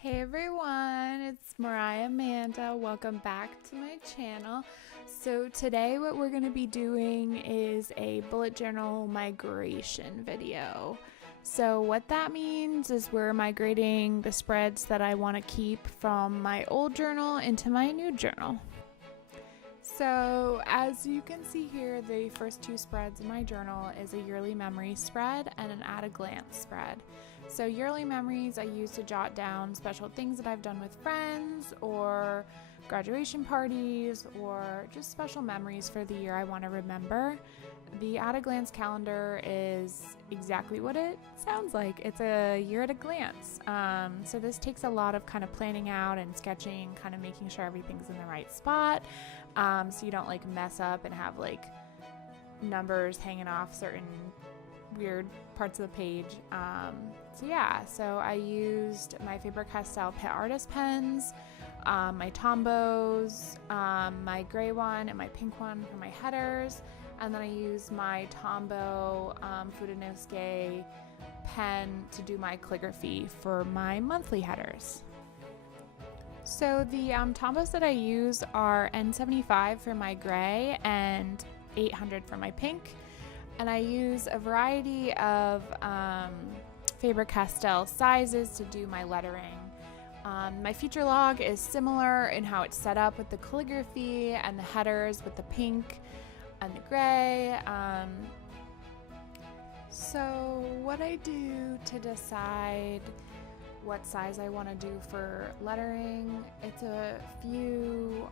Hey everyone, it's Mariah Amanda. Welcome back to my channel. So today what we're going to be doing is a bullet journal migration video. So what that means is we're migrating the spreads that I want to keep from my old journal into my new journal. So as you can see here, the first two spreads in my journal is a yearly memory spread and an at a glance spread. So yearly memories I use to jot down special things that I've done with friends or graduation parties or just special memories for the year I want to remember. The at a glance calendar is exactly what it sounds like. It's a year at a glance. So this takes a lot of kind of planning out and sketching, kind of making sure everything's in the right spot, so you don't like mess up and have like numbers hanging off certain weird parts of the page. So I used my Faber-Castell Pet Artist pens, my Tombos, my gray one and my pink one for my headers, and then I used my Tombow Fudenosuke pen to do my calligraphy for my monthly headers. So the Tombos that I use are N75 for my gray and 800 for my pink. And I use a variety of Faber-Castell sizes to do my lettering. My feature log is similar in how it's set up with the calligraphy and the headers with the pink and the gray. So what I do to decide what size I want to do for lettering, it's a few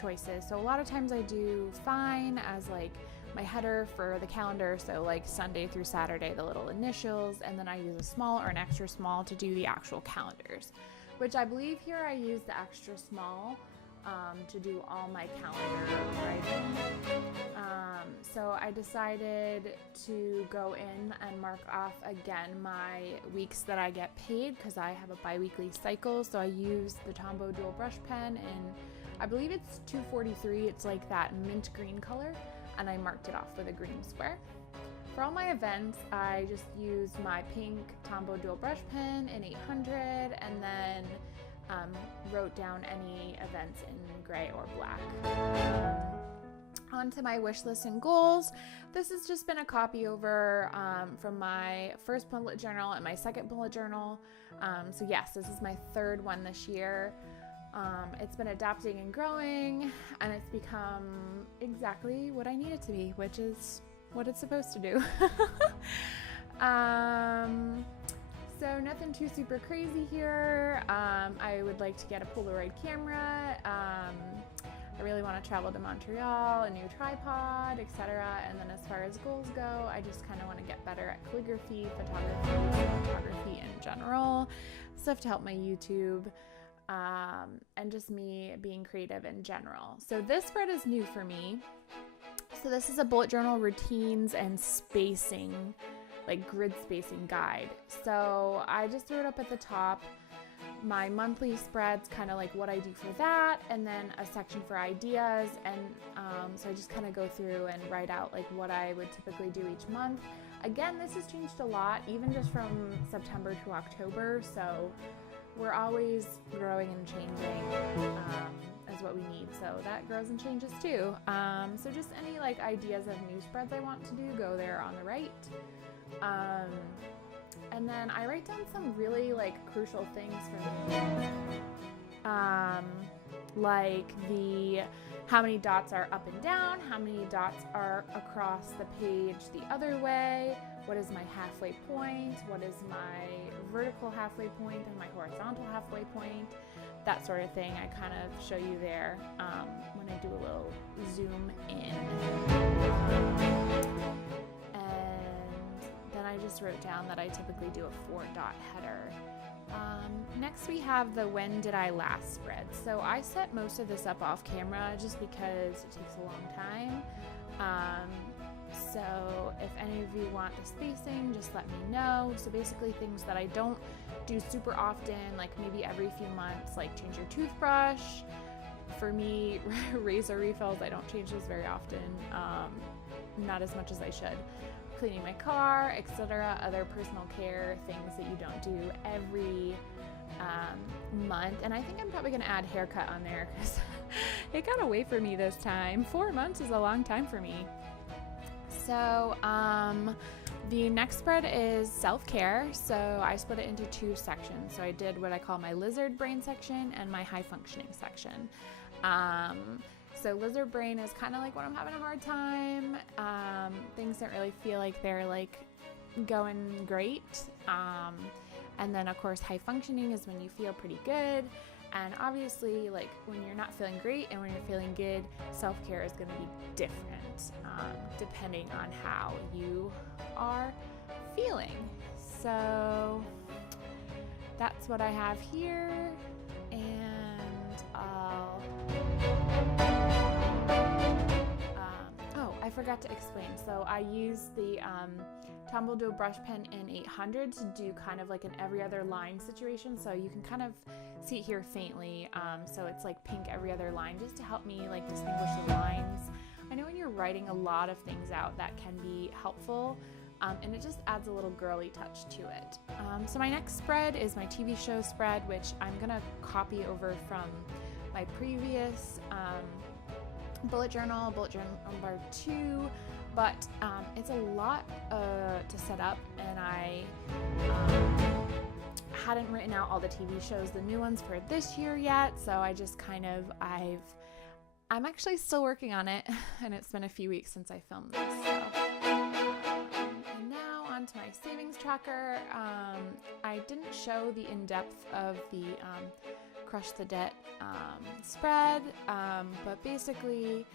choices. So a lot of times I do fine as like my header for the calendar, so like Sunday through Saturday, the little initials, and then I use a small or an extra small to do the actual calendars, which I believe here I use the extra small to do all my calendar writing. So I decided to go in and mark off again my weeks that I get paid because I have a bi-weekly cycle. So I use the Tombow dual brush pen and I believe it's 243. It's like that mint green color, and I marked it off with a green square. For all my events, I just used my pink Tombow dual brush pen in 800 and then wrote down any events in gray or black. On to my wish list and goals. This has just been a copy over from my first bullet journal and my second bullet journal. So yes, this is my third one this year. It's been adapting and growing, and it's become exactly what I need it to be, which is what it's supposed to do. So nothing too super crazy here. I would like to get a Polaroid camera. I really want to travel to Montreal, a new tripod, etc. And then as far as goals go, I just kind of want to get better at calligraphy, photography in general, stuff to help my YouTube. And just me being creative in general. So this spread is new for me. So this is a bullet journal routines and spacing, like grid spacing guide. So I just threw it up at the top. My monthly spreads, kind of like what I do for that, and then a section for ideas. And so I just kind of go through and write out like what I would typically do each month. Again, this has changed a lot, even just from September to October. So we're always growing and changing is what we need. So that grows and changes too. So just any like ideas of new spreads I want to do, go there on the right. And then I write down some really like crucial things for me. Like how many dots are up and down, how many dots are across the page the other way, what is my halfway point, what is my vertical halfway point and my horizontal halfway point, that sort of thing. I kind of show you there when I do a little zoom in. And then I just wrote down that I typically do a 4-dot header. Next we have the when did I last spread. So I set most of this up off camera just because it takes a long time. So if any of you want the spacing, just let me know. So basically things that I don't do super often, like maybe every few months, like change your toothbrush. For me, razor refills, I don't change those very often, not as much as I should. cleaning my car, etc. Other personal care things that you don't do every month. And I think I'm probably going to add haircut on there because it got away from me this time. 4 months is a long time for me. So the next spread is self-care. So I split it into 2 sections. So I did what I call my lizard brain section and my high functioning section. So lizard brain is kind of like when I'm having a hard time. Things don't really feel like they're like going great. And then of course high functioning is when you feel pretty good. And obviously, like when you're not feeling great and when you're feeling good, self-care is going to be different depending on how you are feeling. So that's what I have here, and I forgot to explain. So I use the Tombow Dough brush pen in 800 to do kind of like an every other line situation. So you can kind of see it here faintly. So it's like pink every other line just to help me like distinguish the lines. I know when you're writing a lot of things out that can be helpful, and it just adds a little girly touch to it. So my next spread is my TV show spread, which I'm gonna copy over from my previous bullet journal number 2, but it's a lot to set up, and I hadn't written out all the TV shows, the new ones for this year yet, so I just kind of, I'm actually still working on it, and it's been a few weeks since I filmed this, so. And now on to my savings tracker. I didn't show the in-depth of the Crush the Debt spread, but basically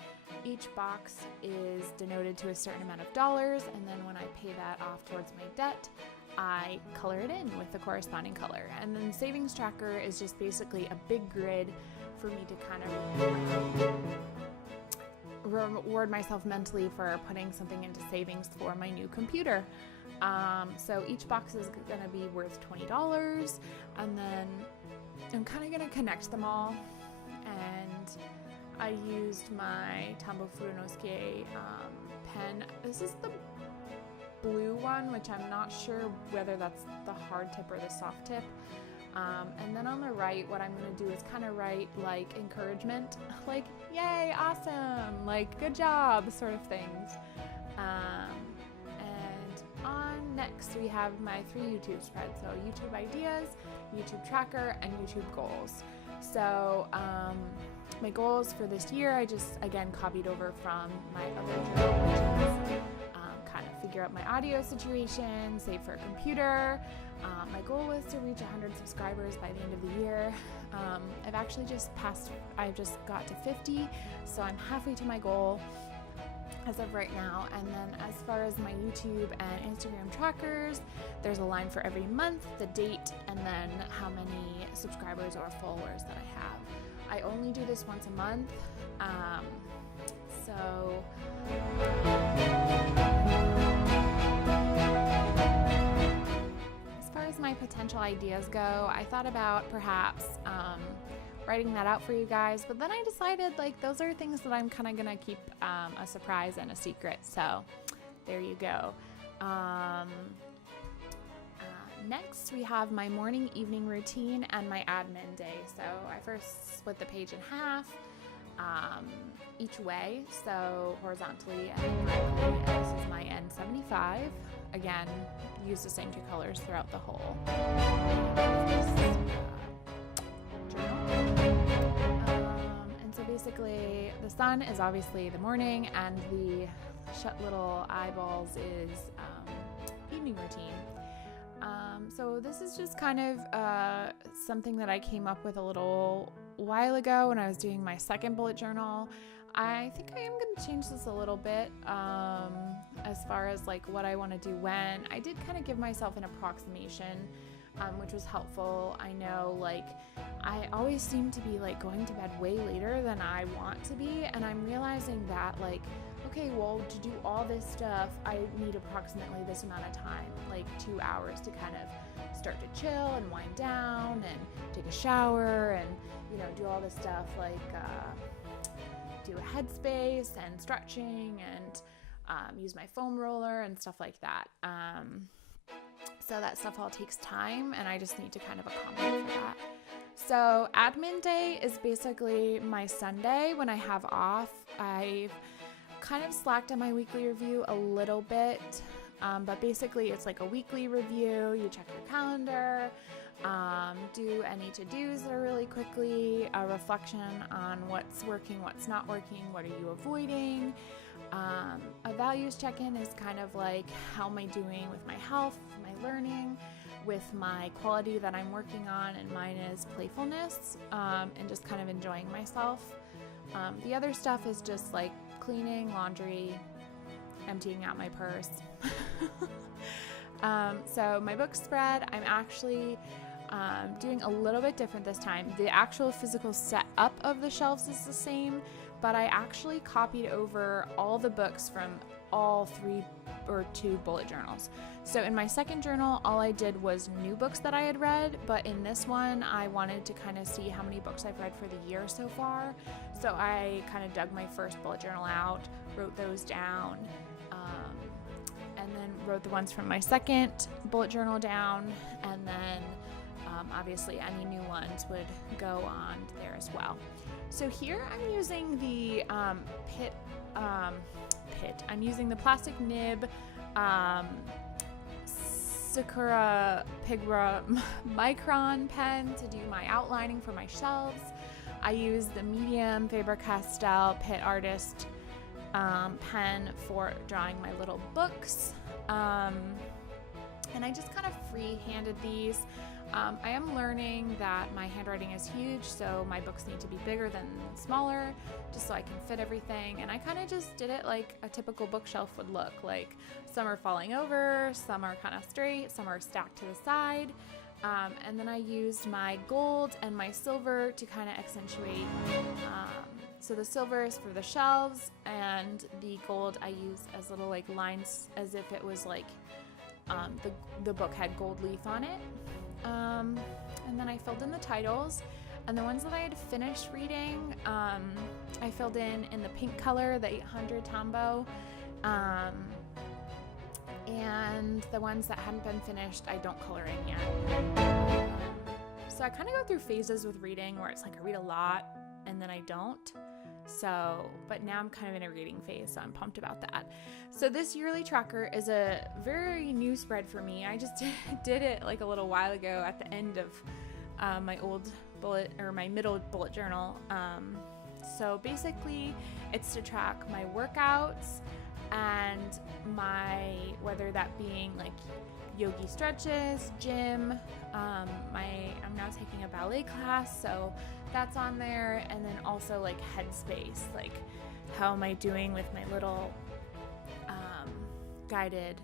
each box is denoted to a certain amount of dollars, and then when I pay that off towards my debt, I color it in with the corresponding color. And then savings tracker is just basically a big grid for me to kind of reward myself mentally for putting something into savings for my new computer. So each box is going to be worth $20, and then I'm kind of going to connect them all, and I used my Tombow Furunosuke pen. This is the blue one, which I'm not sure whether that's the hard tip or the soft tip. And then on the right, what I'm going to do is kind of write like encouragement, like, yay, awesome, like, good job, sort of things. And on next, we have my 3 YouTube spreads. So YouTube ideas, YouTube tracker, and YouTube goals. So my goals for this year, I just, again, copied over from my other journal, which is kind of figure out my audio situation, save for a computer. My goal was to reach 100 subscribers by the end of the year. I've just got to 50, so I'm halfway to my goal as of right now. And then as far as my YouTube and Instagram trackers, there's a line for every month, the date, and then how many subscribers or followers that I have. I only do this once a month, so as far as my potential ideas go, I thought about perhaps writing that out for you guys, but then I decided like those are things that I'm kind of gonna keep a surprise and a secret, so there you go. Next we have my morning evening routine and my admin day. So I first split the page in half each way, so horizontally and vertically, and this is my N75. Again, use the same 2 colors throughout the whole journal. And so basically the sun is obviously the morning, and the shut little eyeballs is evening routine. So this is just kind of something that I came up with a little while ago when I was doing my second bullet journal. I think I am going to change this a little bit as far as like what I want to do when. I did kind of give myself an approximation, which was helpful. I know like I always seem to be like going to bed way later than I want to be, and I'm realizing that like, okay, well, to do all this stuff, I need approximately this amount of time, like 2 hours to kind of start to chill and wind down and take a shower and, you know, do all this stuff like do a headspace and stretching and use my foam roller and stuff like that. So that stuff all takes time, and I just need to kind of accommodate for that. So admin day is basically my Sunday when I have off. I've kind of slacked on my weekly review a little bit, but basically it's like a weekly review. You check your calendar, do any to-dos that are really quickly, a reflection on what's working, what's not working, what are you avoiding. A values check-in is kind of like, how am I doing with my health, my learning, with my quality that I'm working on, and mine is playfulness, and just kind of enjoying myself. The other stuff is just like cleaning, laundry, emptying out my purse. So my book spread, I'm actually doing a little bit different this time. The actual physical setup of the shelves is the same, but I actually copied over all the books from all 3 or 2 bullet journals. So in my second journal, all I did was new books that I had read, but in this one, I wanted to kind of see how many books I've read for the year so far. So I kind of dug my first bullet journal out, wrote those down, and then wrote the ones from my second bullet journal down, and then obviously any new ones would go on there as well. So here I'm using the I'm using the plastic nib Sakura Pigra Micron pen to do my outlining for my shelves. I use the medium Faber-Castell Pitt Artist pen for drawing my little books. And I just kind of free-handed these. I am learning that my handwriting is huge, so my books need to be bigger than smaller, just so I can fit everything. And I kind of just did it like a typical bookshelf would look. Like, some are falling over, some are kind of straight, some are stacked to the side. And then I used my gold and my silver to kind of accentuate. So the silver is for the shelves, and the gold I use as little like lines, as if it was like the book had gold leaf on it. And then I filled in the titles, and the ones that I had finished reading, I filled in the pink color, the 800 Tombow, and the ones that hadn't been finished, I don't color in yet. So I kind of go through phases with reading where it's like I read a lot and then I don't. So, but now I'm kind of in a reading phase, so I'm pumped about that. So this yearly tracker is a very new spread for me. I just did it like a little while ago at the end of my old bullet, or my middle bullet journal. So basically it's to track my workouts and my, whether that being like yogi stretches, gym, I'm now taking a ballet class, so that's on there, and then also like headspace, like how am I doing with my little guided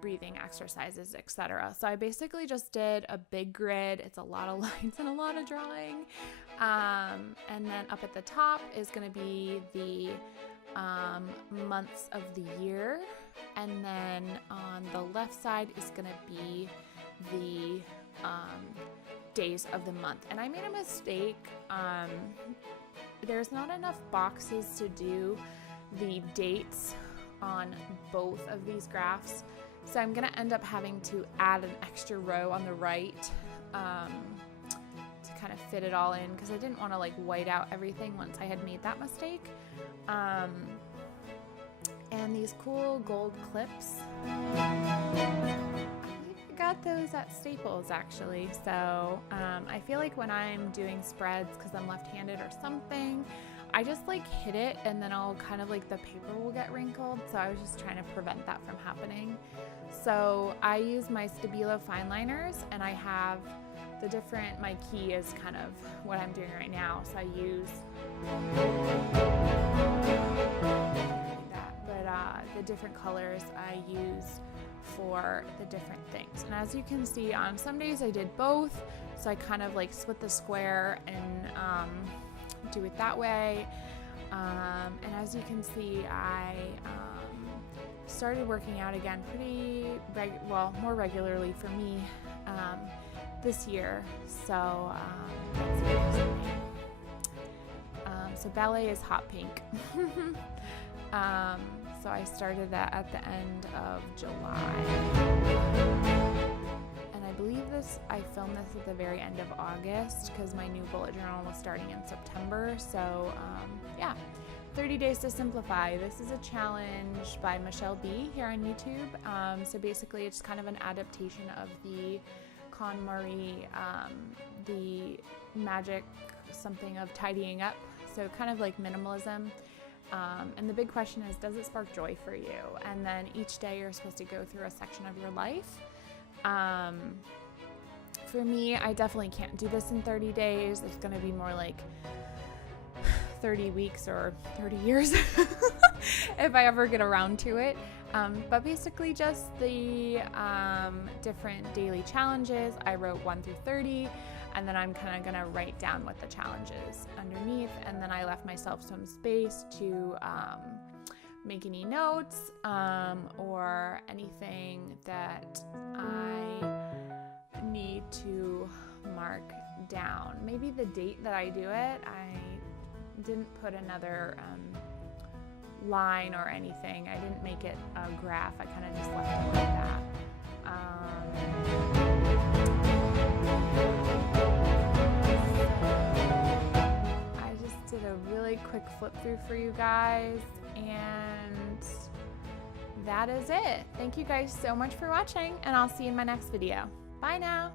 breathing exercises, etc. So I basically just did a big grid. It's a lot of lines and a lot of drawing, and then up at the top is going to be the months of the year, and then on the left side is going to be the days of the month. And I made a mistake. There's not enough boxes to do the dates on both of these graphs, so I'm going to end up having to add an extra row on the right to kind of fit it all in, because I didn't want to like white out everything once I had made that mistake. And these cool gold clips, I got those at Staples actually. So I feel like when I'm doing spreads, because I'm left-handed or something, I just like hit it and then I'll kind of like the paper will get wrinkled. So I was just trying to prevent that from happening. So I use my Stabilo fine liners, and I have the different, my key is kind of what I'm doing right now. So I use that, but the different colors I use for the different things. And as you can see, on some days I did both. So I kind of like split the square and do it that way. And as you can see, I started working out again more regularly for me this year. So So ballet is hot pink. So I started that at the end of July. And I believe I filmed this at the very end of August because my new bullet journal was starting in September. So yeah, 30 Days to Simplify. This is a challenge by Michelle B here on YouTube. So basically it's kind of an adaptation of the KonMari, the magic something of tidying up. So kind of like minimalism. And the big question is, does it spark joy for you? And then each day you're supposed to go through a section of your life. For me, I definitely can't do this in 30 days. It's going to be more like 30 weeks or 30 years if I ever get around to it. But basically just the different daily challenges. I wrote 1 through 30. And then I'm kind of going to write down what the challenge is underneath. And then I left myself some space to make any notes or anything that I need to mark down. Maybe the date that I do it. I didn't put another line or anything. I didn't make it a graph. I kind of just left it like that. Did a really quick flip through for you guys, and that is it. Thank you guys so much for watching, and I'll see you in my next video. Bye now.